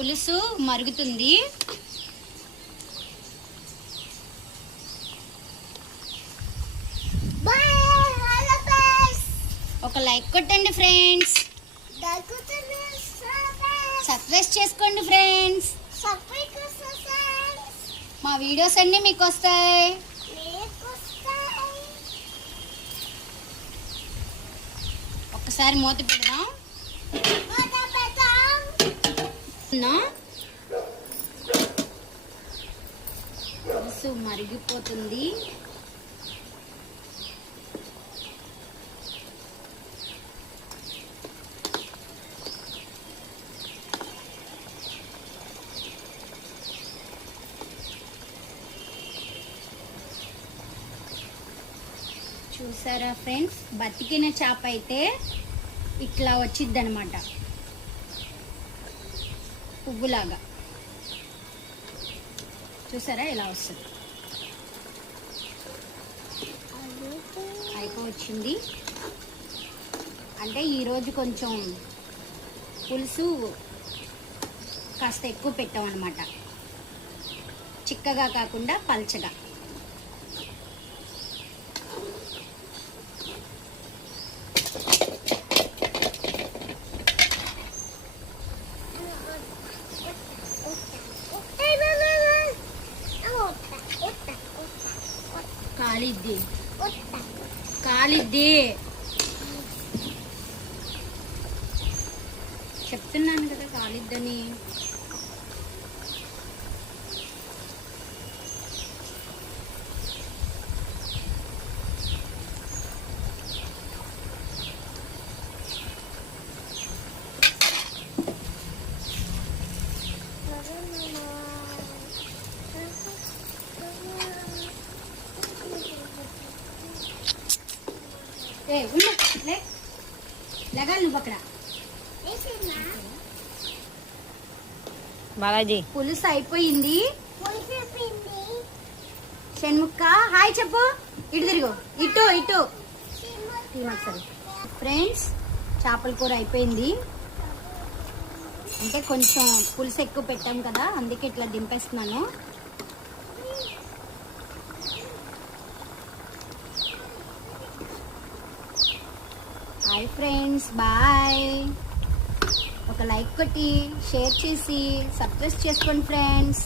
పులుసు మరుగుతుంది. ఒక లైక్ కొట్టండి ఫ్రెండ్స్, సబ్స్క్రైబ్ చేసుకోండి ఫ్రెండ్స్. మా వీడియోస్ అన్నీ మీకు వస్తాయి. ఒకసారి మూత పెడదాం. పులుసు మరిగిపోతుంది. చూసారా ఫ్రెండ్స్, బతికిన చేప అయితే ఇట్లా వచ్చిద్ది అనమాట, పువ్వులాగా. చూసారా ఇలా వస్తుంది. అయిపోవచ్చింది అంటే ఈరోజు కొంచెం పులుసు కాస్త ఎక్కువ పెట్టామన్నమాట, చిక్కగా కాకుండా పల్చగా. కాలిద్ది చెప్తున్నాను కదా, కాలిద్దని. లగాలి నువ్వు అక్కడ. బాలాజీ పులుసు అయిపోయింది. షణ్ముక్క హాయ్ చెప్పు. ఇటు తిరుగు, ఇటు ఇటు. సరే ఫ్రెండ్స్, చేపల కూర అయిపోయింది. అంటే కొంచెం పులుసు ఎక్కువ పెట్టాం కదా, అందుకే ఇట్లా దింపేస్తున్నాను. Hi friends, bye. ఒక లైక్ కొట్టి షేర్ చేసి సబ్స్క్రైబ్ చేసుకోండి ఫ్రెండ్స్.